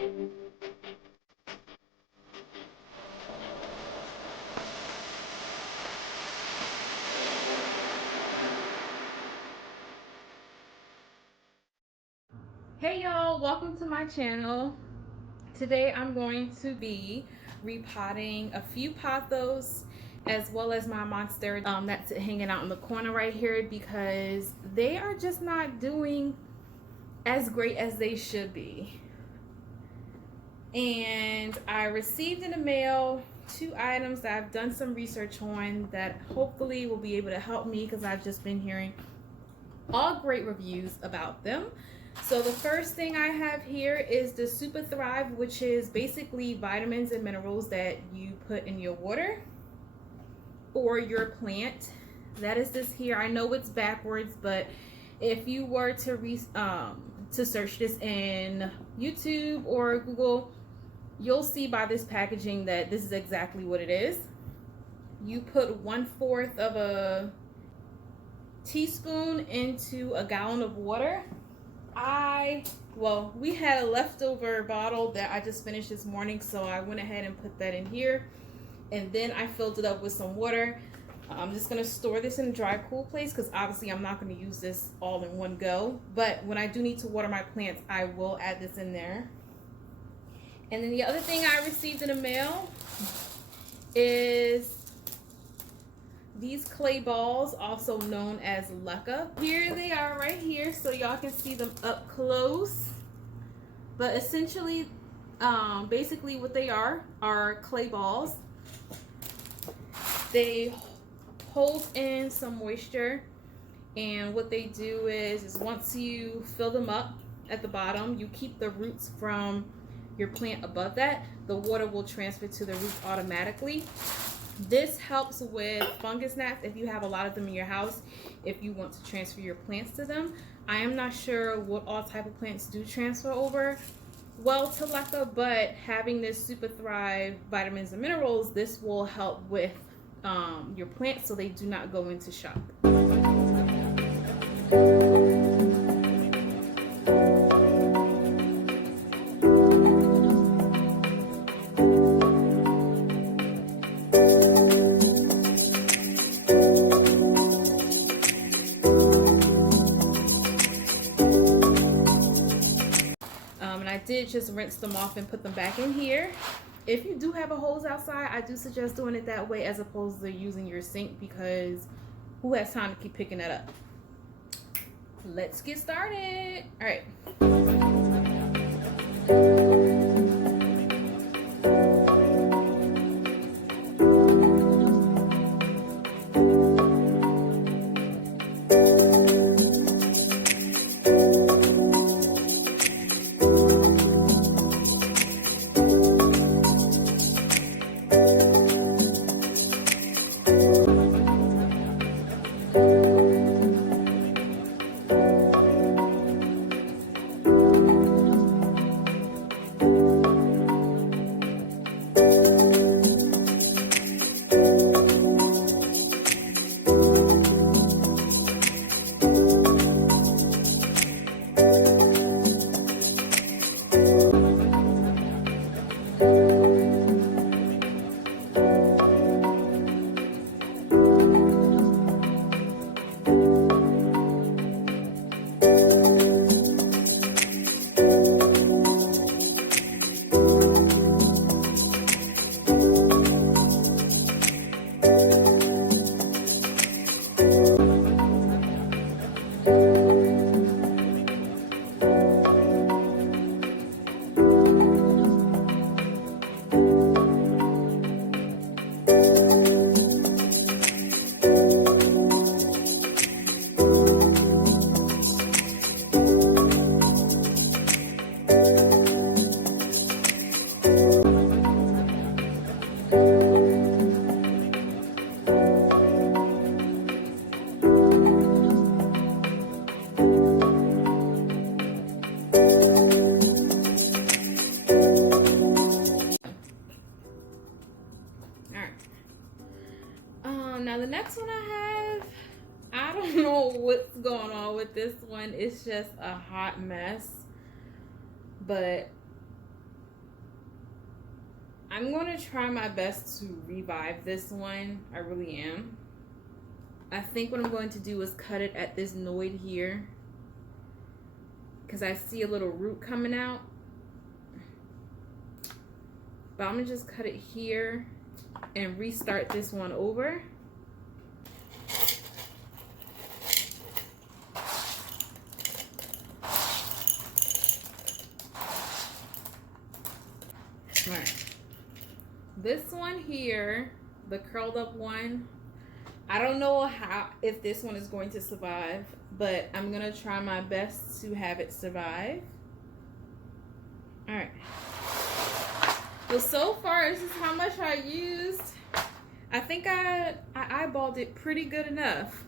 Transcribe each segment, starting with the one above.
Hey y'all, welcome to my channel. Today I'm going to be repotting a few pothos as well as my monstera that's hanging out in the corner right here because they are just not doing as great as they should be. And I received in the mail 2 items that I've done some research on that hopefully will be able to help me because I've just been hearing all great reviews about them. So the first thing I have here is the Super Thrive, which is basically vitamins and minerals that you put in your water for your plant. That is this here. I know it's backwards, but if you were to search this in YouTube or Google, you'll see by this packaging that this is exactly what it is. You put 1/4 of a teaspoon into a gallon of water. We had a leftover bottle that I just finished this morning, so I went ahead and put that in here, and then I filled it up with some water. I'm just going to store this in a dry, cool place because obviously I'm not going to use this all in one go, but when I do need to water my plants, I will add this in there. And then the other thing I received in the mail is these clay balls, also known as Leca. Here they are right here, so y'all can see them up close. But essentially, basically what they are clay balls. They hold in some moisture, and what they do is once you fill them up at the bottom, you keep the roots from your plant above that. The water will transfer to the roots automatically. This helps with fungus gnats if you have a lot of them in your house, if you want to transfer your plants to them. I am not sure what all type of plants do transfer over well to Leca, but having this Super Thrive vitamins and minerals, this will help with your plants so they do not go into shock. I did just rinse them off and put them back in here. If you do have a hose outside, I do suggest doing it that way as opposed to using your sink, because who has time to keep picking that up? Let's get started. All right. Now the next one I don't know what's going on with this one. It's just a hot mess. But I'm going to try my best to revive this one. I really am. I think what I'm going to do is cut it at this noid here, because I see a little root coming out. But I'm going to just cut it here and restart this one over. Alright. This one here, the curled up one, I don't know if this one is going to survive, but I'm going to try my best to have it survive. Alright. Well, so far, this is how much I used. I think I eyeballed it pretty good enough.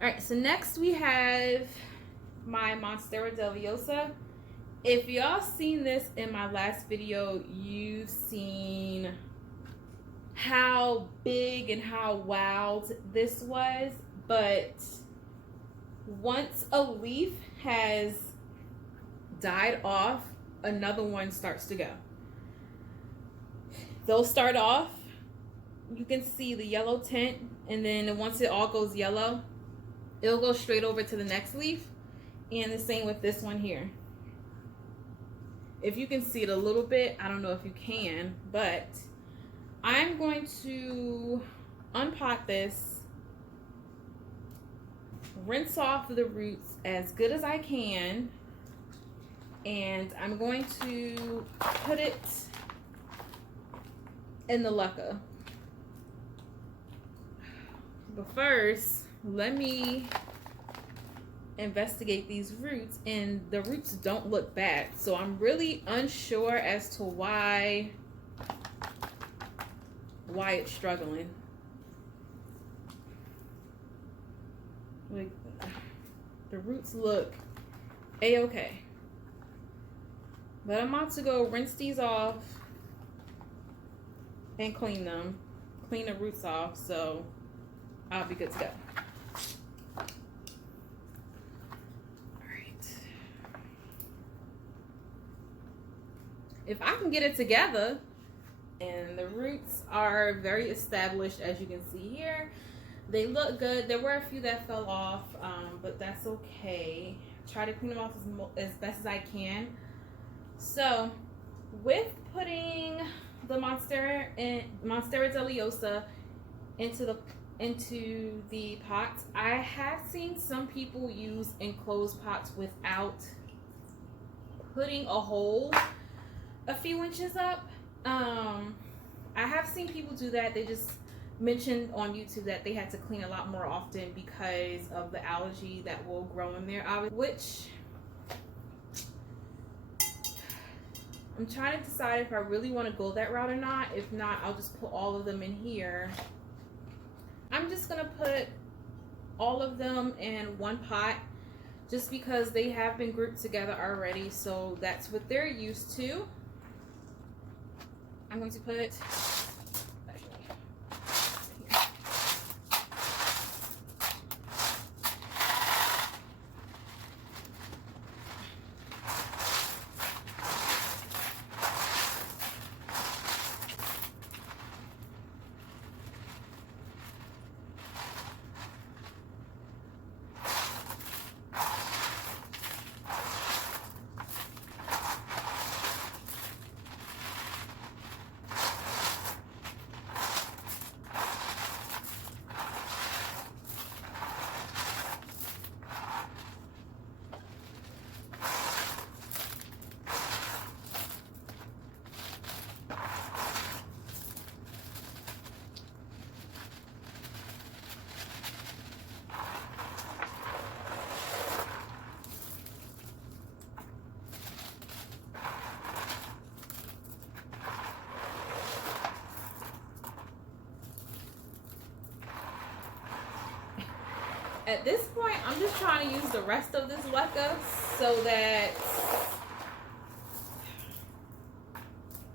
Alright, so next we have my Monstera Deliciosa. If y'all seen this in my last video, you've seen how big and how wild this was. But once a leaf has died off, another one starts to go. They'll start off, you can see the yellow tint, and then once it all goes yellow, it'll go straight over to the next leaf. And the same with this one here. If you can see it a little bit, I don't know if you can, but I'm going to unpot this, rinse off the roots as good as I can, and I'm going to put it in the Leca. But first, let me investigate these roots, and the roots don't look bad, so I'm really unsure as to why it's struggling. Like, the roots look a-okay, but I'm about to go rinse these off and clean the roots off, so I'll be good to go. If I can get it together, and the roots are very established, as you can see here, they look good. There were a few that fell off, but that's okay. Try to clean them off as best as I can. So with putting the Monstera Deliciosa into the pots, I have seen some people use enclosed pots without putting a hole a few inches up. I have seen people do that. They just mentioned on YouTube that they had to clean a lot more often because of the algae that will grow in there, which I'm trying to decide if I really want to go that route or not. If not, I'll just put all of them in here. I'm just gonna put all of them in one pot just because they have been grouped together already, so that's what they're used to. I'm going to put at this point, I'm just trying to use the rest of this Leca so that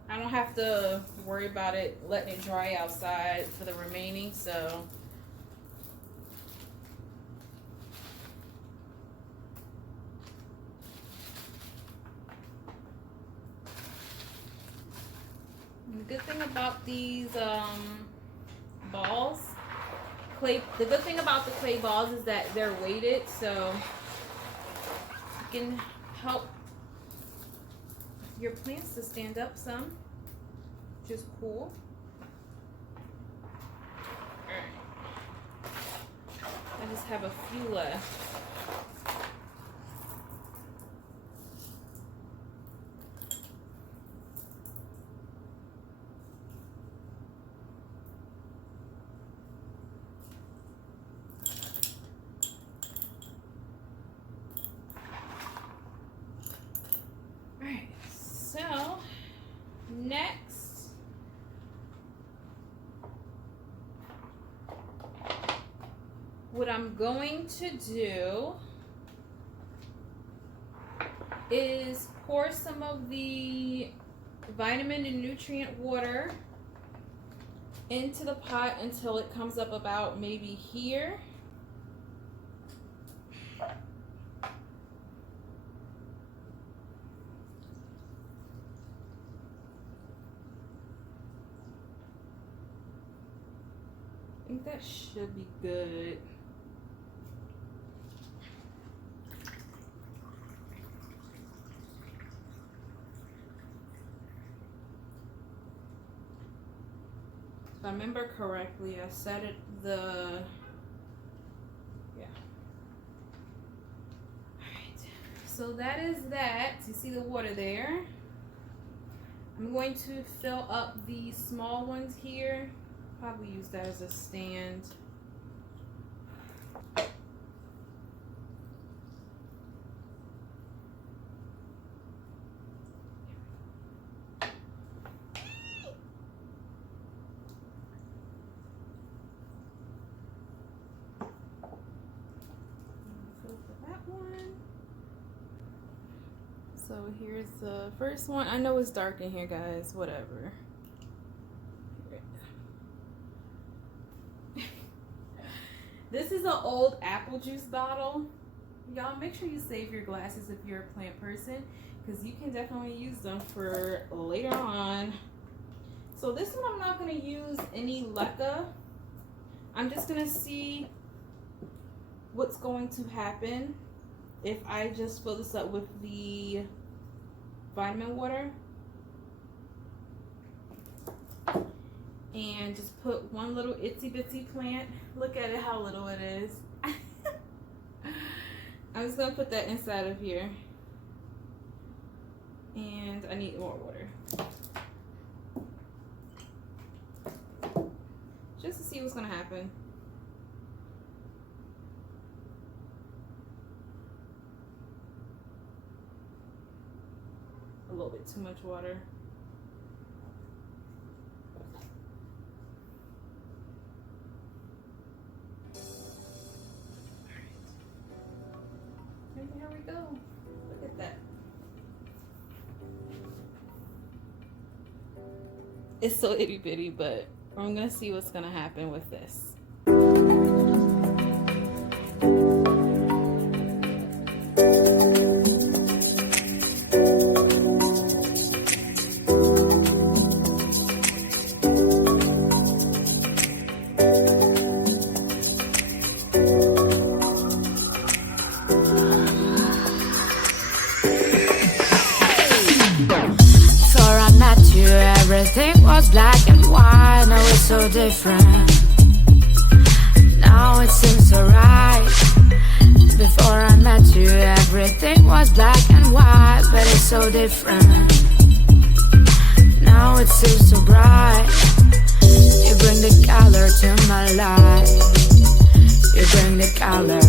I don't have to worry about it letting it dry outside for the remaining. So good thing about these balls, the good thing about the clay balls is that they're weighted, so you can help your plants to stand up some, which is cool. I just have a few left. Alright, so next what I'm going to do is pour some of the vitamin and nutrient water into the pot until it comes up about maybe here. I think that should be good. If I remember correctly, I set it yeah. Alright, so that is that. You see the water there. I'm going to fill up the small ones here. Probably use that as a stand. So here's the first one. I know it's dark in here, guys. Whatever. This is an old apple juice bottle. Y'all make sure you save your glasses if you're a plant person, because you can definitely use them for later on. So this one I'm not going to use any Leca. I'm just going to see what's going to happen if I just fill this up with the vitamin water and just put one little itsy bitsy plant. Look at it, how little it is. I'm just gonna put that inside of here, and I need more water just to see what's gonna happen. A little bit too much water. And here we go. Look at that. It's so itty bitty, but I'm gonna see what's gonna happen with this. Everything was black and white, now it's so different. Now it seems so right. Before I met you, everything was black and white, but it's so different. Now it seems so bright. You bring the color to my life. You bring the color.